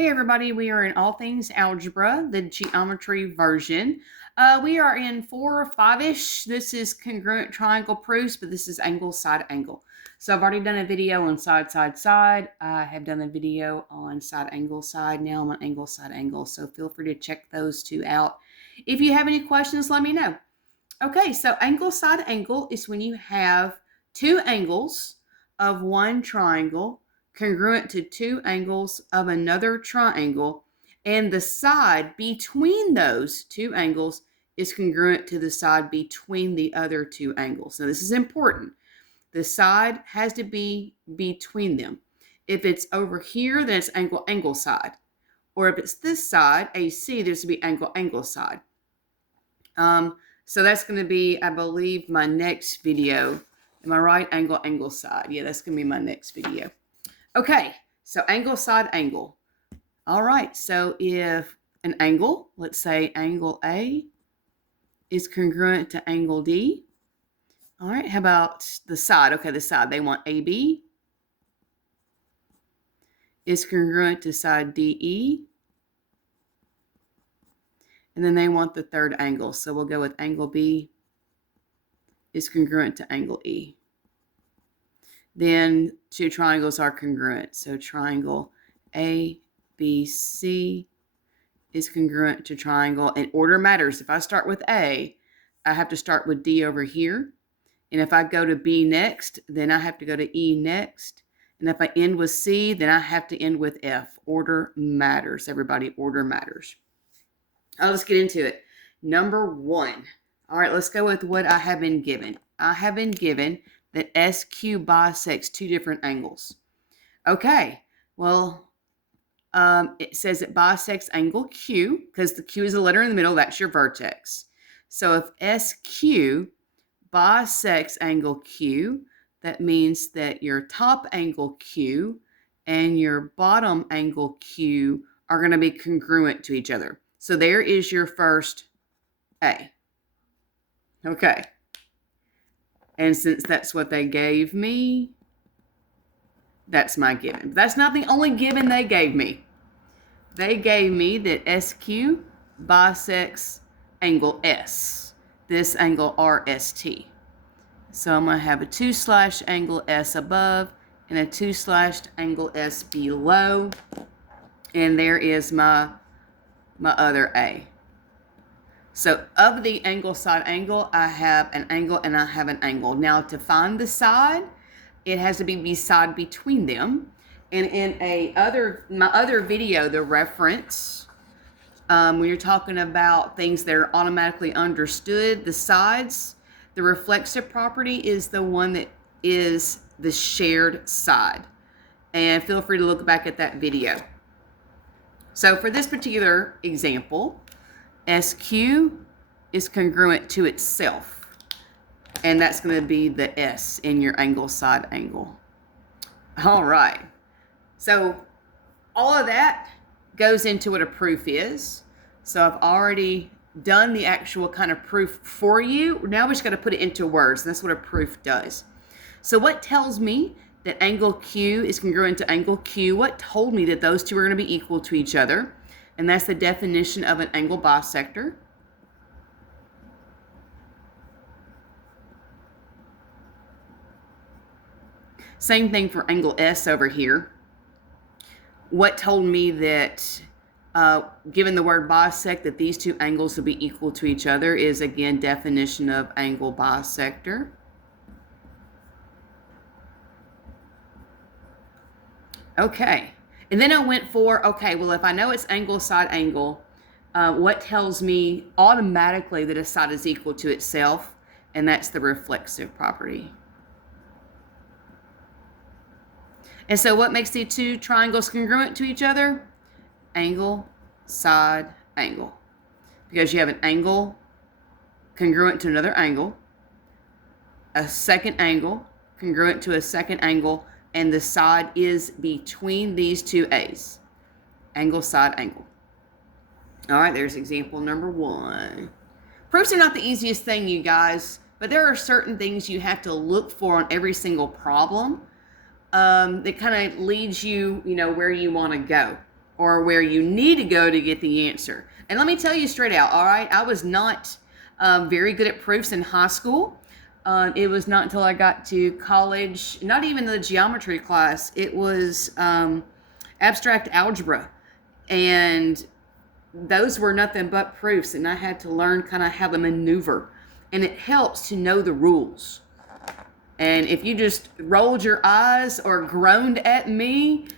Hey everybody, we are in all things algebra, the geometry version. We are in 4 or 5-ish. This is congruent triangle proofs, but this is angle, side, angle. So I've already done a video on side, side, side. I have done a video on side, angle, side. Now I'm on angle, side, angle. So feel free to check those two out. If you have any questions, let me know. Okay, so angle, side, angle is when you have two angles of one triangle congruent to two angles of another triangle, and the side between those two angles is congruent to the side between the other two angles. Now, this is important. The side has to be between them. If it's over here, then it's angle, angle side. Or if it's this side, AC, there's to be angle, angle side. So that's going to be, I believe, my next video. Am I right? Angle, angle side. Yeah, that's going to be my next video. Okay, so angle, side, angle. All right, so if an angle, let's say angle A, is congruent to angle D. All right, how about the side? Okay, the side, they want AB is congruent to side DE. And then they want the third angle. So we'll go with angle B is congruent to angle E. Then two triangles are congruent. So triangle ABC is congruent to triangle. And order matters. If I start with A, I have to start with D over here. And if I go to B next, then I have to go to E next. And if I end with C, then I have to end with F. Order matters, everybody. Order matters. Let's get into it. Number one. All right, let's go with what I have been given. I have been given that SQ bisects two different angles. Okay, well, it says it bisects angle Q, because the Q is a letter in the middle. That's your vertex. So if SQ bisects angle Q, that means that your top angle Q and your bottom angle Q are going to be congruent to each other. So there is your first A. Okay. And since that's what they gave me, that's my given. But that's not the only given they gave me. They gave me that SQ bisects angle S. This angle RST. So I'm going to have a 2/ angle S above and a 2/ angle S below. And there is my other A. So of the angle, side, angle, I have an angle and I have an angle. Now to find the side, it has to be beside between them. And in my other video, the reference, when you're talking about things that are automatically understood, the sides, the reflexive property is the one that is the shared side. And feel free to look back at that video. So for this particular example, SQ is congruent to itself. And that's going to be the S in your angle, side, angle. All right. So all of that goes into what a proof is. So I've already done the actual kind of proof for you. Now we just got to put it into words. And that's what a proof does. So what tells me that angle Q is congruent to angle Q? What told me that those two are going to be equal to each other? And that's the definition of an angle bisector. Same thing for angle S over here. What told me that, given the word bisect, that these two angles will be equal to each other is, again, definition of angle bisector. Okay, and then I went for, okay, well, if I know it's angle, side, angle, what tells me automatically that a side is equal to itself? And that's the reflexive property. And so what makes the two triangles congruent to each other? Angle, side, angle. Because you have an angle congruent to another angle, a second angle congruent to a second angle, and the side is between these two A's. Angle, side, angle. All right, there's example number one. Proofs are not the easiest thing, you guys, but there are certain things you have to look for on every single problem that kind of leads you, where you want to go. or where you need to go to get the answer. And let me tell you straight out, all right, I was not very good at proofs in high school. It was not until I got to college, not even the geometry class, it was abstract algebra. And those were nothing but proofs, and I had to learn kind of how to maneuver. And it helps to know the rules. And if you just rolled your eyes or groaned at me,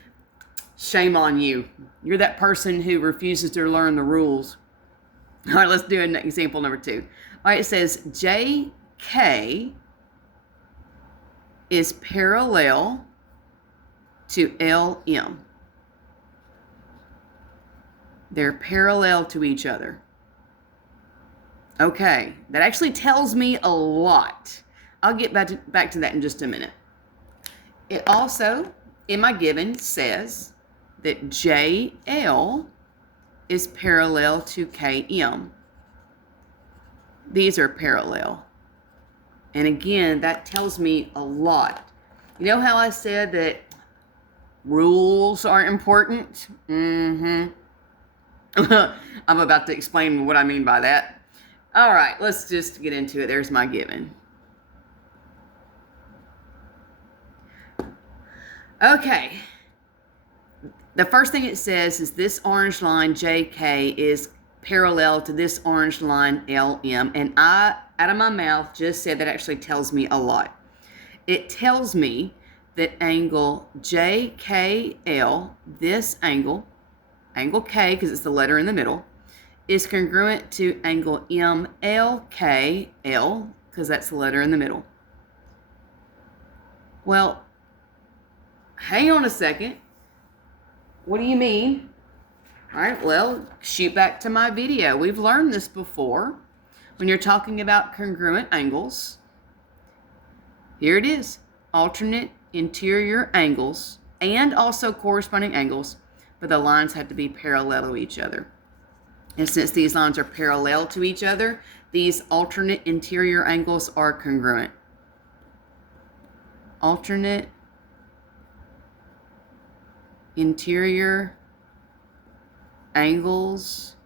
shame on you. You're that person who refuses to learn the rules. All right, let's do an example number 2. All right, it says JK is parallel to LM. They're parallel to each other. Okay, that actually tells me a lot. I'll get back to that in just a minute. It also, in my given, says that JL is parallel to KM. These are parallel. And again, that tells me a lot. You know how I said that rules are important? I'm about to explain what I mean by that. All right, let's just get into it. There's my given. Okay. The first thing it says is this orange line JK is parallel to this orange line LM. And I, out of my mouth, just said that actually tells me a lot. It tells me that angle JKL, this angle K, because it's the letter in the middle, is congruent to angle MLKL, because that's the letter in the middle. Well, hang on a second. What do you mean? All right, well, shoot back to my video. We've learned this before. When you're talking about congruent angles, here it is. Alternate interior angles and also corresponding angles, but the lines have to be parallel to each other. And since these lines are parallel to each other, these alternate interior angles are congruent. Alternate interior angles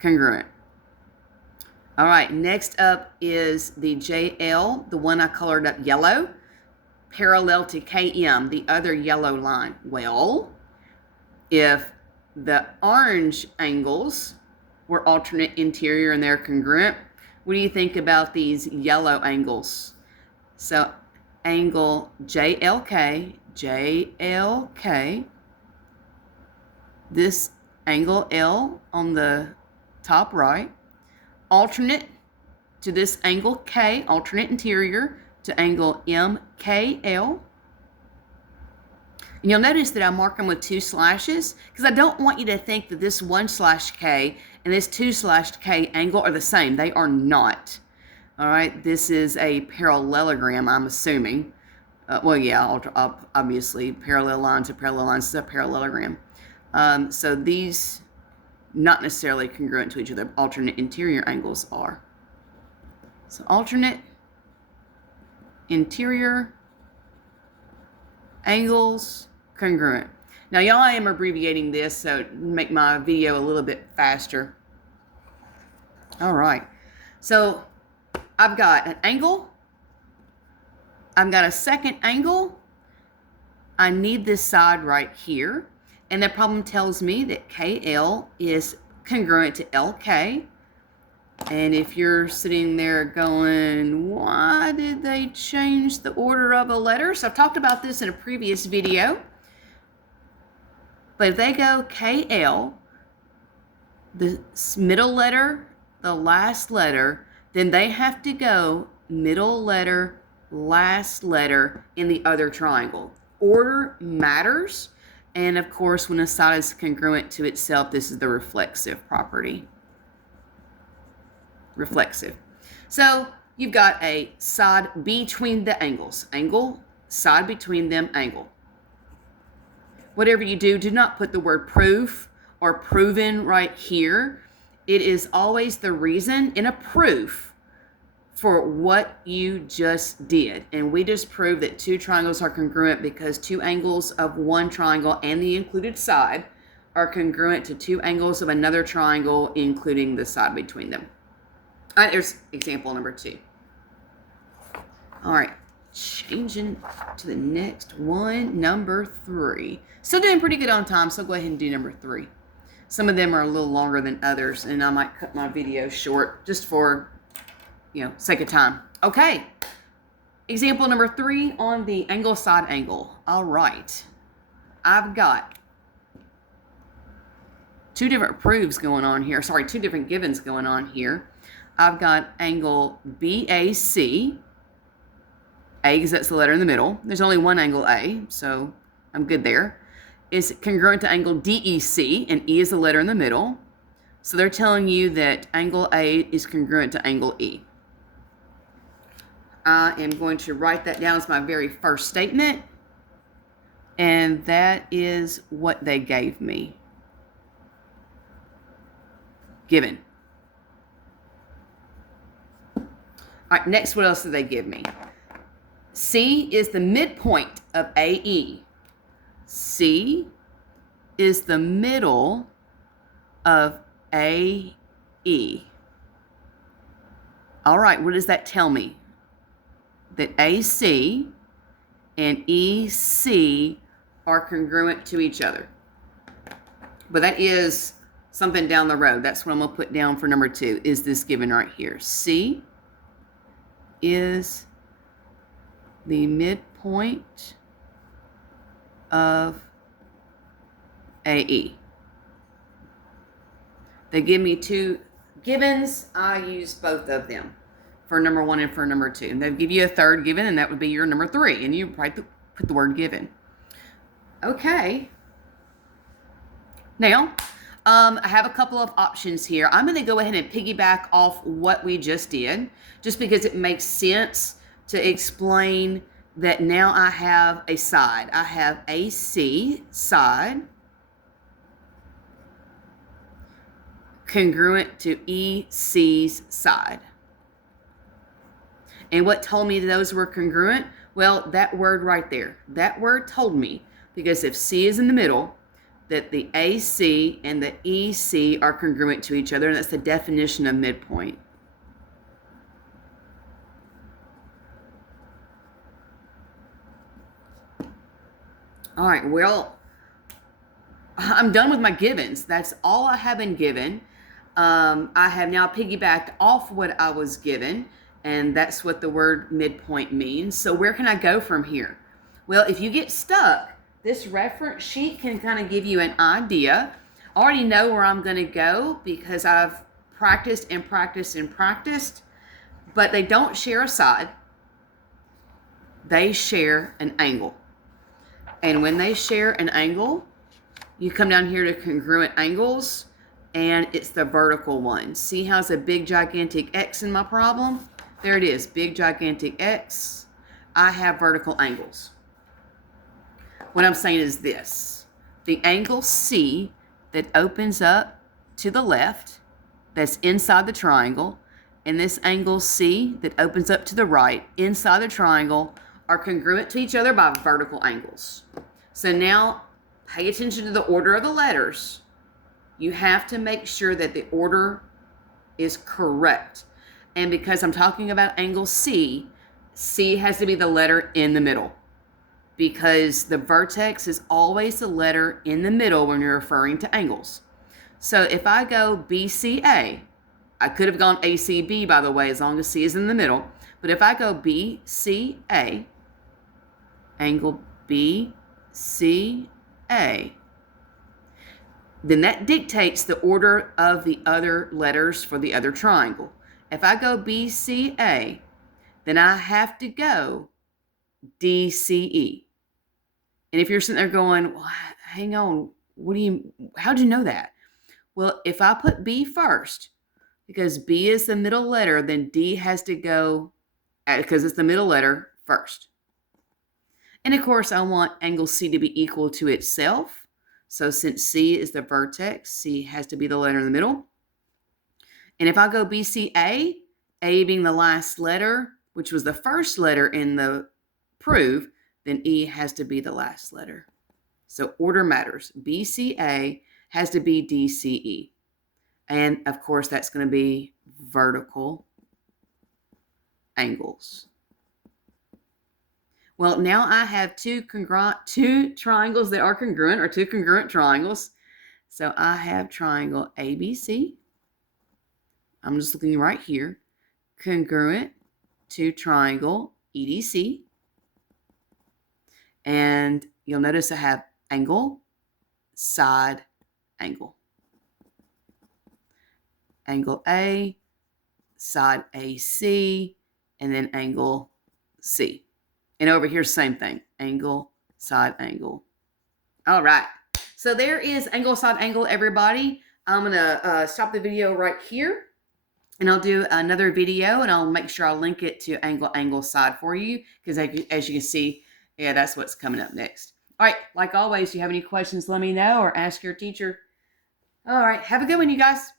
congruent. All right, next up is the JL, the one I colored up yellow, parallel to KM, the other yellow line. Well, if the orange angles were alternate interior and they're congruent, what do you think about these yellow angles? So angle JLK, this angle L on the top right, alternate to this angle K, alternate interior to angle MKL. And you'll notice that I mark them with 2 slashes because I don't want you to think that this 1/K and this 2/K angle are the same. They are not. All right, this is a parallelogram, I'm assuming. Well, yeah, obviously, parallel lines to parallel lines is a parallelogram. So these, not necessarily congruent to each other, alternate interior angles are. So alternate interior angles congruent. Now, y'all, I am abbreviating this so to make my video a little bit faster. All right. So I've got an angle. I've got a second angle. I need this side right here. And the problem tells me that KL is congruent to LK. And if you're sitting there going, why did they change the order of the letters? I've talked about this in a previous video. But if they go KL, the middle letter, the last letter, then they have to go middle letter, last letter in the other triangle. Order matters. And of course, when a side is congruent to itself, this is the reflexive property. Reflexive. So you've got a side between the angles. Angle, side between them, angle. Whatever you do, do not put the word proof or proven right here. It is always the reason in a proof for what you just did. And we just proved that 2 triangles are congruent because 2 angles of one triangle and the included side are congruent to two angles of another triangle, including the side between them. All right, there's example number 2. All right, changing to the next one, number 3. Still doing pretty good on time, so go ahead and do number 3. Some of them are a little longer than others, and I might cut my video short just for, sake of time. Okay, example number 3 on the angle side angle. All right, I've got two different proofs going on here. Sorry, two different givens going on here. I've got angle BAC, A because that's the letter in the middle. There's only one angle A, so I'm good there. Is congruent to angle DEC, and E is the letter in the middle. So they're telling you that angle A is congruent to angle E. I am going to write that down as my very first statement, and that is what they gave me. Given. All right, next, what else did they give me? C is the midpoint of AE. C is the middle of AE. All right, what does that tell me? That AC and EC are congruent to each other. But that is something down the road. That's what I'm going to put down for number 2, is this given right here. C is the midpoint of AE. They give me 2 givens. I use both of them for number 1 and for number 2. And they'll give you a third given, and that would be your number 3. And you probably put the word given. Okay. Now, I have a couple of options here. I'm going to go ahead and piggyback off what we just did, just because it makes sense to explain that now I have a side. I have AC side congruent to EC's side. And what told me those were congruent? Well, that word right there. That word told me, because if C is in the middle, that the AC and the EC are congruent to each other, and that's the definition of midpoint. All right, well, I'm done with my givens. That's all I have been given. I have now piggybacked off what I was given, and that's what the word midpoint means. So where can I go from here? Well, if you get stuck, this reference sheet can kind of give you an idea. I already know where I'm going to go because I've practiced and practiced and practiced, but they don't share a side. They share an angle. And when they share an angle, you come down here to congruent angles, and it's the vertical one. See how it's a big gigantic X in my problem? There it is, big gigantic X. I have vertical angles. What I'm saying is this. The angle C that opens up to the left, that's inside the triangle, and this angle C that opens up to the right, inside the triangle, are congruent to each other by vertical angles. So now, pay attention to the order of the letters. You have to make sure that the order is correct. And because I'm talking about angle C, C has to be the letter in the middle, because the vertex is always the letter in the middle when you're referring to angles. So if I go BCA, I could have gone ACB, by the way, as long as C is in the middle. But if I go BCA, angle BCA, then that dictates the order of the other letters for the other triangle. If I go BCA, then I have to go DCE. And if you're sitting there going, well, hang on, how'd you know that? Well, if I put B first, because B is the middle letter, then D has to go, because it's the middle letter, first. And of course, I want angle C to be equal to itself. So since C is the vertex, C has to be the letter in the middle. And if I go BCA, A being the last letter, which was the first letter in the proof, then E has to be the last letter. So order matters. BCA, has to be DCE. And of course, that's going to be vertical angles. Well, now I have two triangles that are congruent, or two congruent triangles. So I have triangle ABC. I'm just looking right here. Congruent to triangle EDC. And you'll notice I have angle, side, angle. Angle A, side AC, and then angle C. And over here, same thing. Angle, side, angle. All right. So there is angle, side, angle, everybody. I'm going to stop the video right here. And I'll do another video, and I'll make sure I'll link it to angle, angle, side for you. Because as you can see, yeah, that's what's coming up next. All right. Like always, if you have any questions, let me know or ask your teacher. All right. Have a good one, you guys.